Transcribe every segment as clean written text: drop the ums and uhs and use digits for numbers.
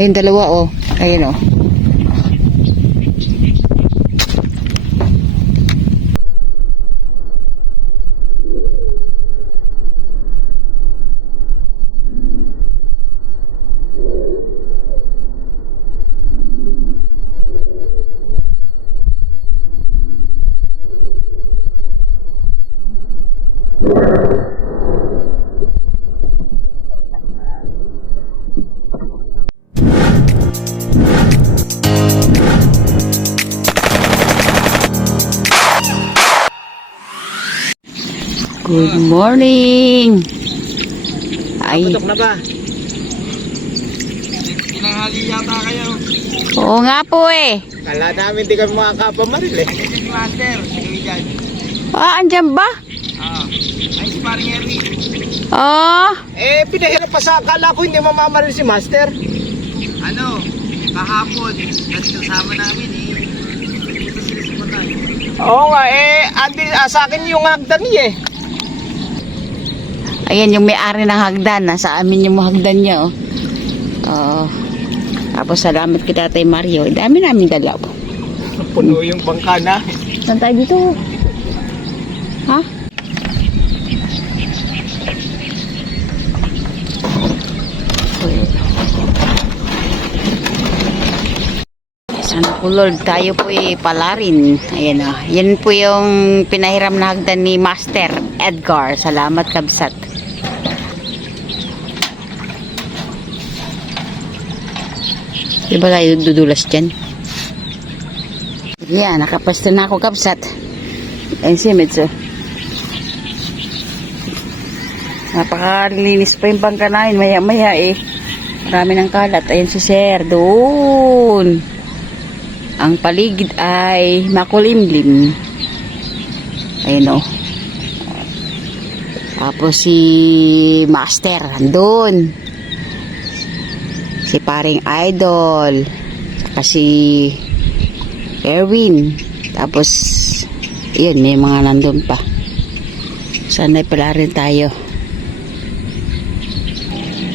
Ayun, dalawa, oh. Ayun, oh. Good morning! Ay. Patok na ba? Tinanghali yata kayo. Oo nga po eh. Kala namin di kami makakapamaril eh. Ay, si Master. Sige dyan. Ah, andyan ba? Ay, si Paring Ernie. Ah. Eh, pinahirap pa sa akala ko hindi mamamaril si Master. Ano? Kahapon. Kasi kasama namin eh. Dito sila sa patay. Oo nga eh. Sa akin yung hagdan niya eh. Ayan yung may-ari ng hagdan. Nasa amin yung hagdan niya, oh. Oh. Tapos salamat kay Tatay Mario. Dami namin dalaw. Puno yung bangka na. Saan tayo dito? Ha? Sana po Lord, tayo po pala rin. Ayan o. Yan po yung pinahiram na hagdan ni Master Edgar. Salamat kabsat. Di ba tayo dudulas dyan? Yan, nakapasto na ako kabsat. Ayan si Medso. Napakalinis pa yung bangka namin. Maya-maya eh. Marami ng kalat. Ayan si Sir. Doon. Ang paligid ay makulimlim. Ayan o. Tapos si Master. Doon. Si Paring Idol. Saka si Erwin. Tapos yun, may mga nandun pa. Sana'y pala rin tayo.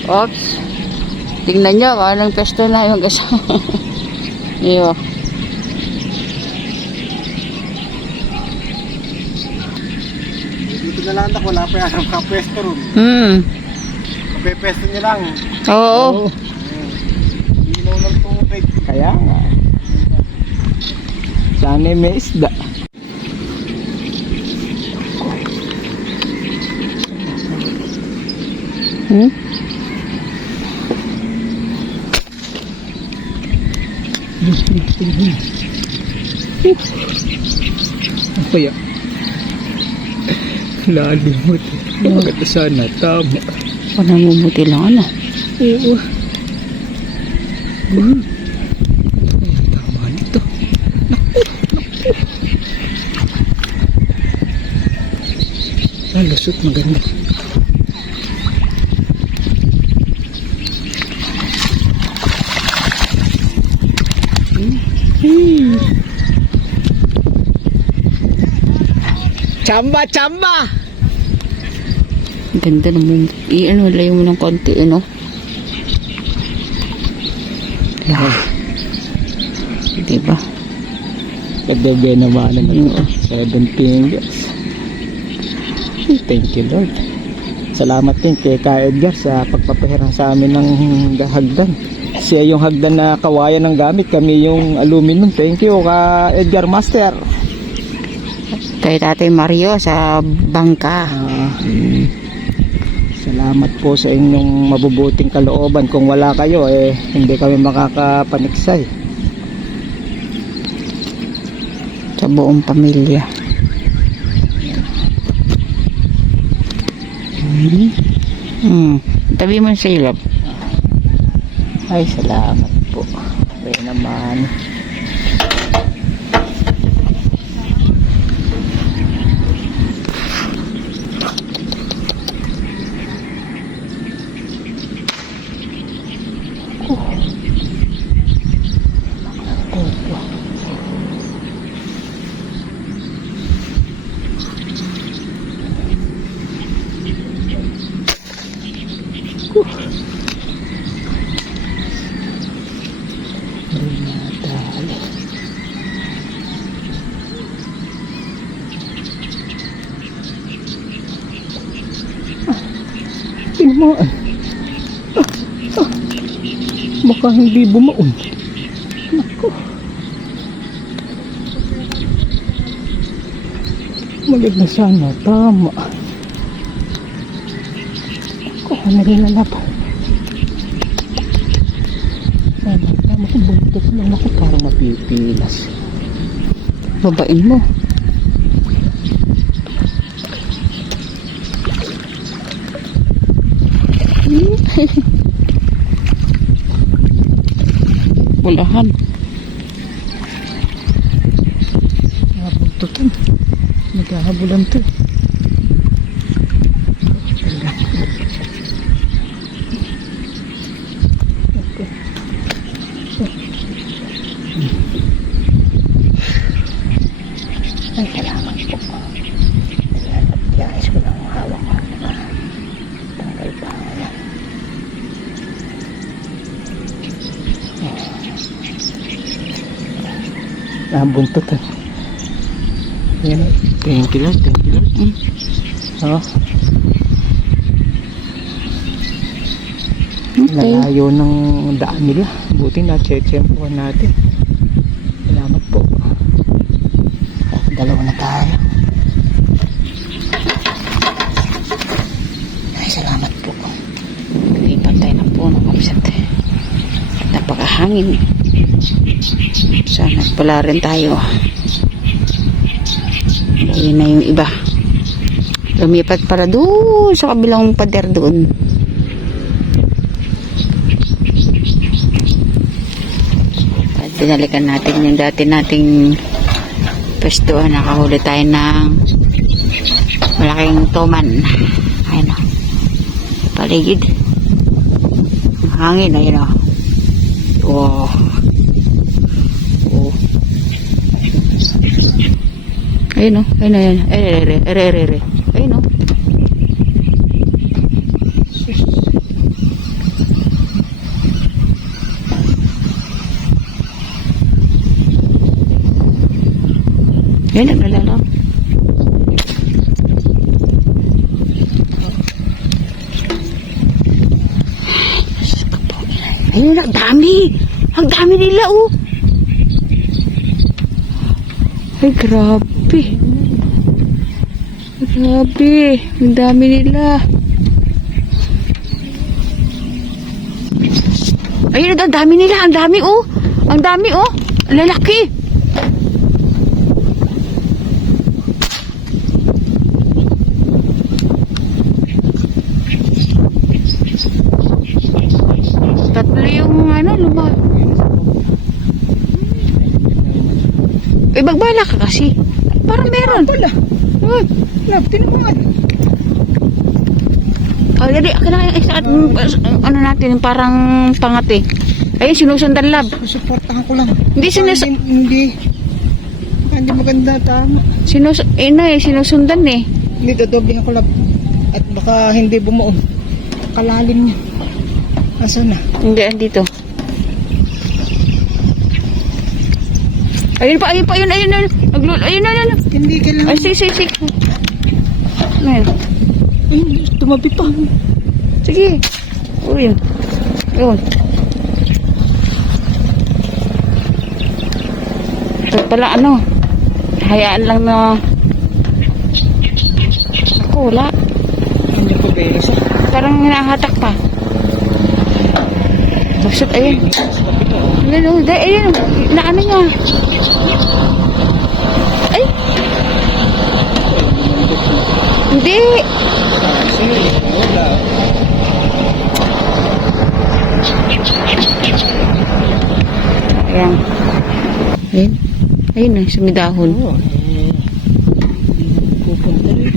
Oops. Tingnan nyo kung anong pesto na yung kasama. Iyo. Dito na lang ako. Wala pa yan ang kapesto ron. Kapesto niya lang. Oo. Ilaw ng tubig. Kaya nga. Sana may isda. Apa ya? Lalimot. Maganda sana. Tama. Panamumuti lang ano. Oo. Tama nito. Lusot maganda. Chamba, chamba. Ganda naman. Ano, layo mo ng konti, ano? Diba? Kadabi naman naman. 7 fingers. Thank you Lord. Salamat din kay Ka Edgar sa pagpapahirang sa amin ng hagdan. Siya yung hagdan na kawayan ng gamit, kami yung aluminum. Thank you Ka Edgar Master. Kay Tatay Mario sa bangka. Salamat po sa inyong mabubuting kalooban. Kung wala kayo eh hindi kami makakapaniksay. Sa buong pamilya. Tabi mo sa ilap. Ay, salamat po. Kaya naman. tinamaan. Baka hindi bumaon. Naku. Malig na sana. Tama. Naku, ano rin na po. Sana. Tama ko buntot lang. Naku, parang mapipilas. Babain mo. Bulahan. Nabuntutan. Naghahabulan to. Okay. Ay, salamat po. Yais ko lang hawak ko. Tanggal pa. Nabuntutan. Yan. Thank you Lord. Thank you Lord. Oh. Okay. Nalayo ng daan nila. Buti na check-check natin. Salamat po. Dalawa na tayo. Ay, salamat po. Lipat tayo ng puno kabisat. At napakahangin. Sana pala rin tayo. Ayun na yung iba. Lumipat para doon sa kabilang pader doon. At binalikan natin yung dati nating pwestuhan. Nakahuli tayo ng malaking toman. Ayun o. Paligid. Ang hangin. Ayun o. Wow. Oh. Ayun o. Ayun o. Ayun o. Ayun o. Ayun, naglalaro. Ayun, ang dami. Ang dami nila, oh. Ay, grabe. Grabe. Ang dami nila. Ayun, ang dami nila. Ang dami, oh. Ang dami, oh. Ang lalaki. Tatlo yung luma. Bagbala ka kasi. Parang meron. Wala. Love, tinamaan. Oh, jadi kailangan isa at ano natin parang pangati. Ayun, sinusundan lab. Suportahan ko lang. Hindi Hindi maganda, tama. Sinusundan eh. Hindi, dodoble ako love. At baka hindi bumuon. Kalalim niya. Asan na? Hindi, dito. Ayun pa. Ayun. Ayun. Hindi kailangan. Ay, sige. Ayun. Ayun, tumabi pa. Sige. Uy. Ayun. Ito pala hayaan lang na ako, wala. Hindi ko beso. Parang hinahatak pa. Maksud, ayun. Ayun. Naano niya. Ay. Hindi. Ayan. Ayun, sumidahon. Oo. Pupunta rin.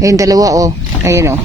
Ayun, dalawa, oh. Ayun, oh.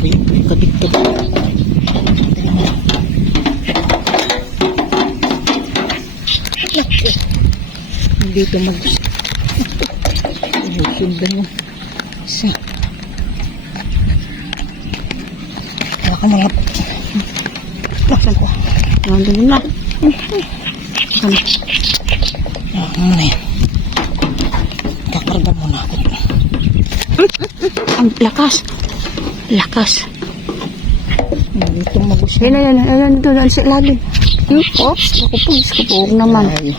Ayun, kadikit. Dito mag-gusto. Sundan mo. Isa. Wala ka mga... Laksan ko. Nandun na. Ano? Ano na yan? Kakarga muna ako. Ang lakas. Lakas. Dito mag-gusto. Yan, doon sa ilalim. Oops, ako po, huwag naman. Ay.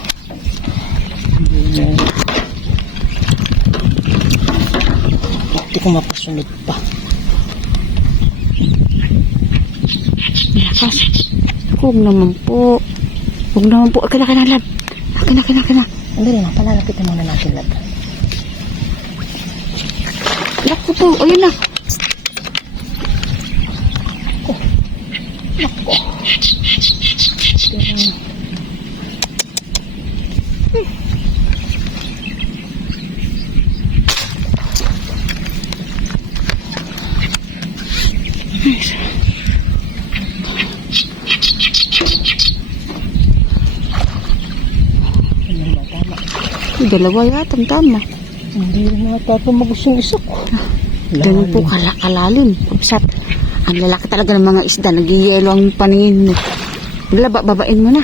Hindi ko mapasunod pa. Lakas. Huwag naman po. Huwag naman po. Akin na, lab. Akin na. Andali na, palalapitan muna natin lab. Naku po, ayun na. Nako. Dalawa yata, tama. Hindi na mapapamagos yung isa ko. Ganun po kalalim. Kapsat. Ang lalaki talaga ng mga isda. Nag-yelo ang paningin mo. Babain mo na.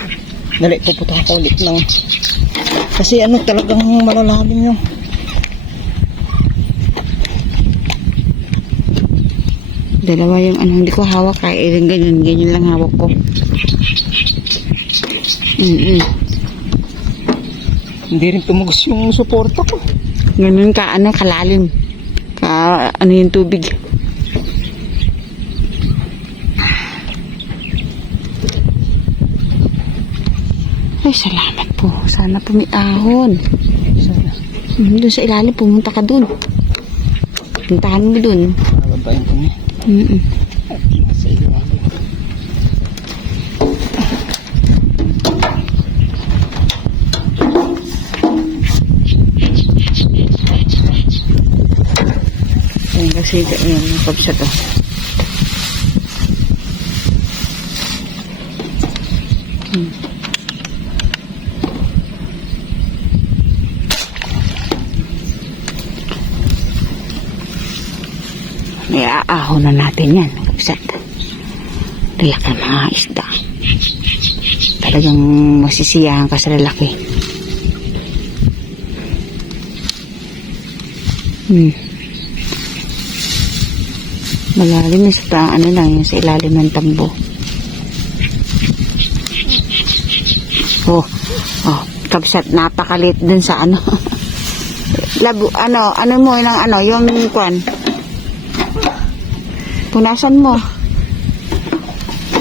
Dali, pupunta ka ulit ng... Kasi ano talagang malalalim yung... Dalawa yung ano, hindi ko hawak. Kaya ganyan lang hawak ko. Hindi rin tumagos yung suporta ko. Ganun ka, ano, kalalim. Ano yung tubig. Ay, salamat po. Sana pumitahon. Sana. Doon sa ilalim, pumunta ka doon. Puntahan mo doon. Mababain ko niya. Nasa ilalim. Kasi yun, kapsa to. May aaho na natin yan, kapsat. Lalaki ng mga isda. Talagang masisiyahan ka sa lalaki. Malalim yung sa ano lang, yung sa ilalim ng tambo. Oh, kapsat, napakalit dun sa ano. Labo, ano mo lang, yung kwan. Punasan mo.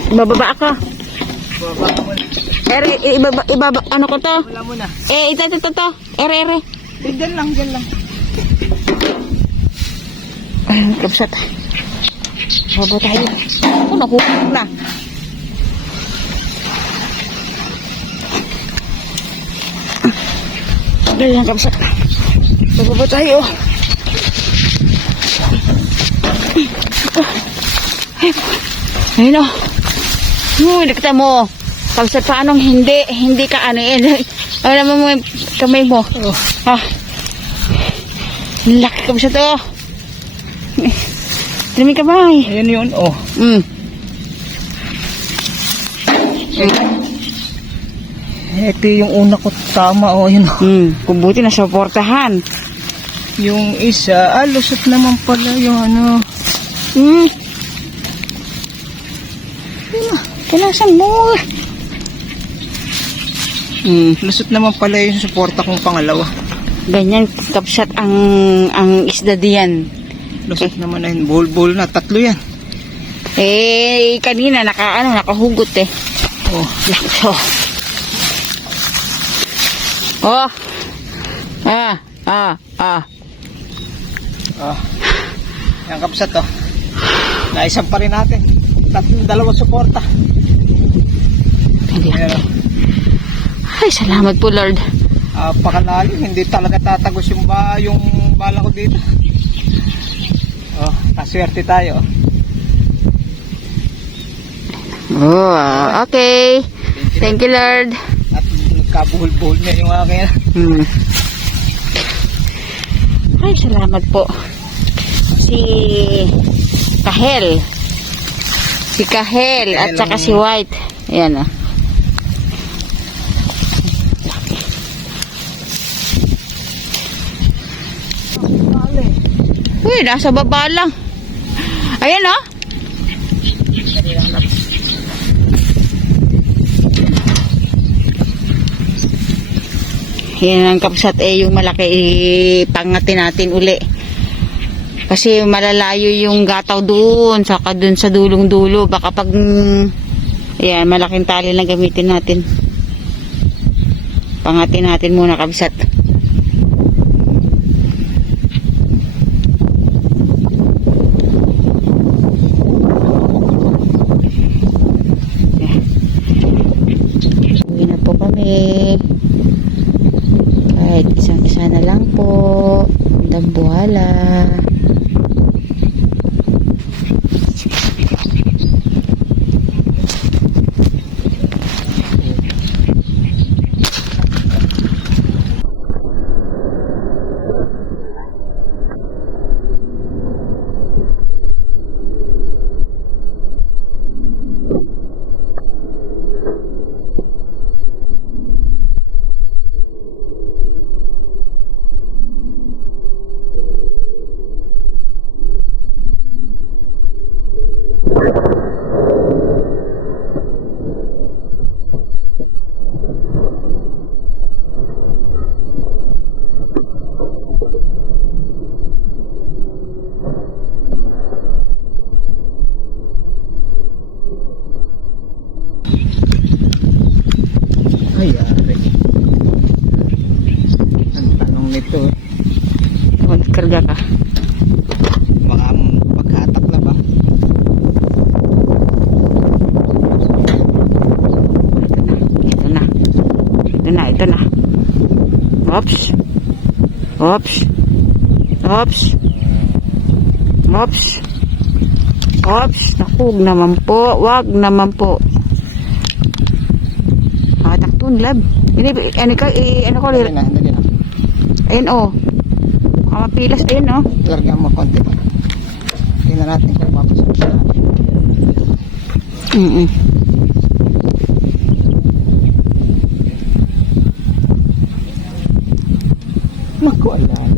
Bababa ako. Bababa ka muna. Ibaba, ano ko to? Wala muna. Ito. Ere. Diyan lang. Ay, kapsat. Baba tayo. Nakuha na. Dali lang, kapsat. Baba tayo. Ayun o. Nakita mo. Kapsat, paanong hindi ka ano yun. Alam mo yung kamay mo. Laki kapsat o. Dami kamay. Ayan yun, oh. Ito yung una ko tama, oh. Yun, oh. Kung buti na suportahan. Yung isa, lusot naman pala yung ano. Kalasan mo. Lusot naman pala yung suporta kong pangalawa. Ganyan kapsat ang isda diyan. Lusot naman na yun. Bol na. 3 yan. Kanina nakahugot eh. Oh. Lakso. Yan kapsat, oh. Naisang pa rin natin. 2 suporta. Ayan, oh. Ay, salamat po, Lord. Pakalalim. Hindi talaga tatagos yung bala ko dito. Oh, kaswerte tayo. Oh, okay. Thank you, Lord. At nagkabuhol-buhol na yung akin. Ay, salamat po. Si Kahel. Si Kahel at saka si White. Ayan ah. Uy, nasa baba lang. Ayan ah. Yan ang kapsat yung malaki pangatin natin uli. Kasi malalayo yung gataw doon, saka doon sa dulong-dulo. Baka pag ayan, malaking tali lang gamitin natin. Pangatin natin muna kapsat. Uwi na po kami. Kahit isang-isa na lang po. Dambuhala. Ay, ari. Ang tanong nito, Magkarga ka. baka paghatak na ba? Ito na. Ito na. Ito na. Oops. Oops. Oops. Oops. Oops. Naku, wag naman po. Wag naman po. Takton, lab. Ano ka, ano ko, Dali na, dali na. ayun oh. Baka mapilas, ayun oh. Larga mo konti pa. Tingnan natin kung mapasok siya. Naku, alam.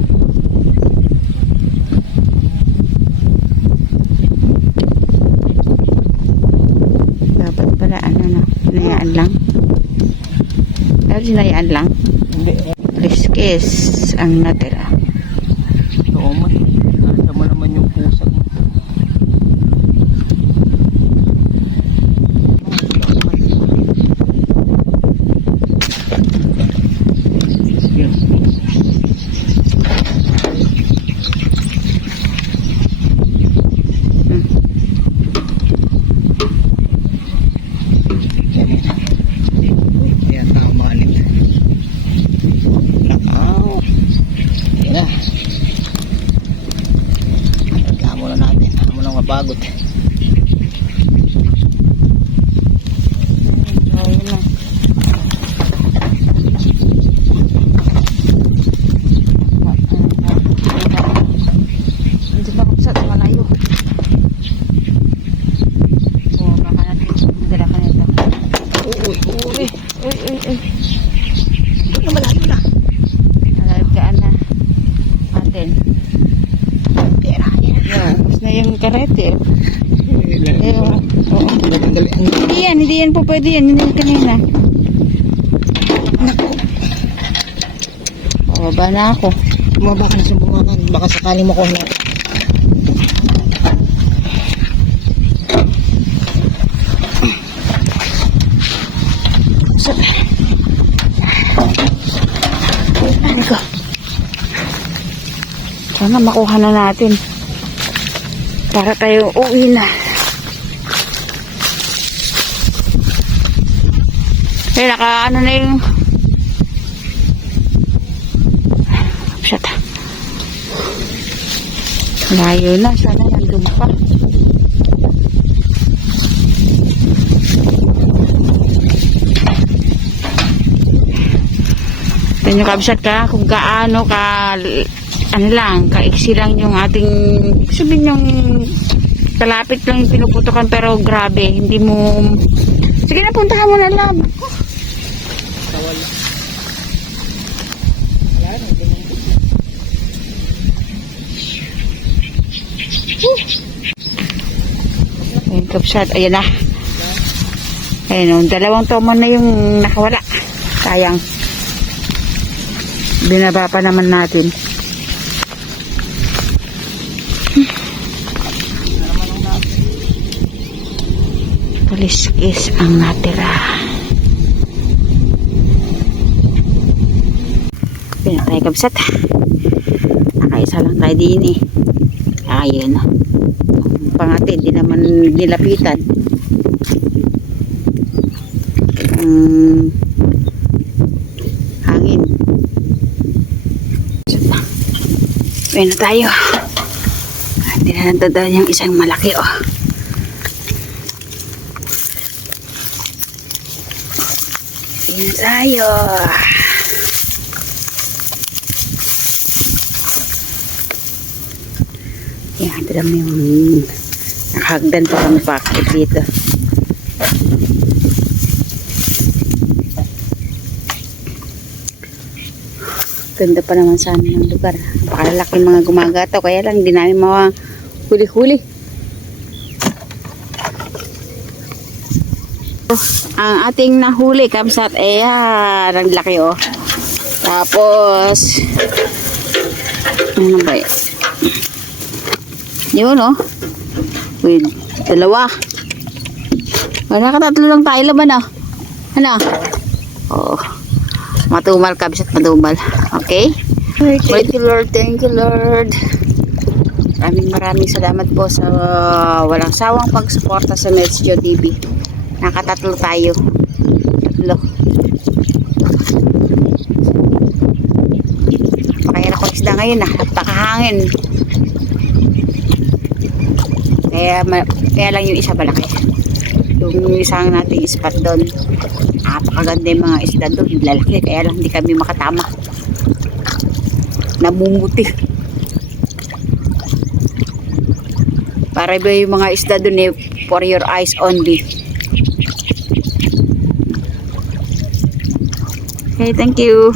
Dapat pala, ano na, hinayaan lang. Dapat hinayaan lang. Hindi. Riskes ang natira. Oo man. Nakita mo naman yung pusa mo. Ayan, tao manit. Nakaw. Ayan na. Reklamo na natin. Ano nang mabagot. Ayun na. Hindi ba kapsat, malayo. Oo, baka natin, dala ka nito. Uy. Uy. Ba't na malayo na? Nalagkaan na. Atin. Pera. Tapos na yung karete. Oo. Dali. Hindi yan po pwede yan. Hindi yan kanina. Pababa na ako. Bumaba ka na sa bungakan. Baka sakali mo ko na. Ano ko? Sana makuha na natin. Para tayo uwi na. Eh, ano na yung... Shit. Layo na. Sana nandun pa. Yan yung kabsat ka, kung gaano ka, ano lang, kaiksi lang yung ating, sabihin yung kalapit lang yung pinuputukan, pero grabe, hindi mo, sige na, puntahan mo na lang. Ayan, kabsat, ayan na. Ayan, dalawang tomo na yung nakawala. Sayang. Binaba pa naman natin. Tuliskis ang natira. Ayan tayo kabsat. Nakaisa lang tayo din eh. Ayun. Pangati, di naman nilapitan. Hangin. Ayan na tayo. Hindi na natadaan yung isang malaki oh. Ayan na tayo. Ayan, dami yung nakahagdan pa kami packet dito. Ganda pa naman sa amin ng lugar. Napakalaki mga gumagato. Kaya lang, hindi namin huli-huli. Ang ating nahuli, kamsat, ayan, ang laki oh. Tapos, ano ba yun? Yun oh. With dalawa. Nakatatlo lang tayo laban oh. Ano? Oh. Matumal kabisat, matumal. Okay? Thank you Lord, thank you Lord. Maraming salamat po sa walang sawang pagsuporta sa Medsyo TV. Nakatatlo tayo. Tatlo. Napakahirap ko isda ngayon ah. Napakahangin. Kaya lang yung isa malaki. Yung isang nating spot doon. Napakaganda yung mga isda doon. Lalaki. Kaya lang hindi kami makatama. Namumuti. Para ba yung mga isda doon eh, for your eyes only. Okay, thank you.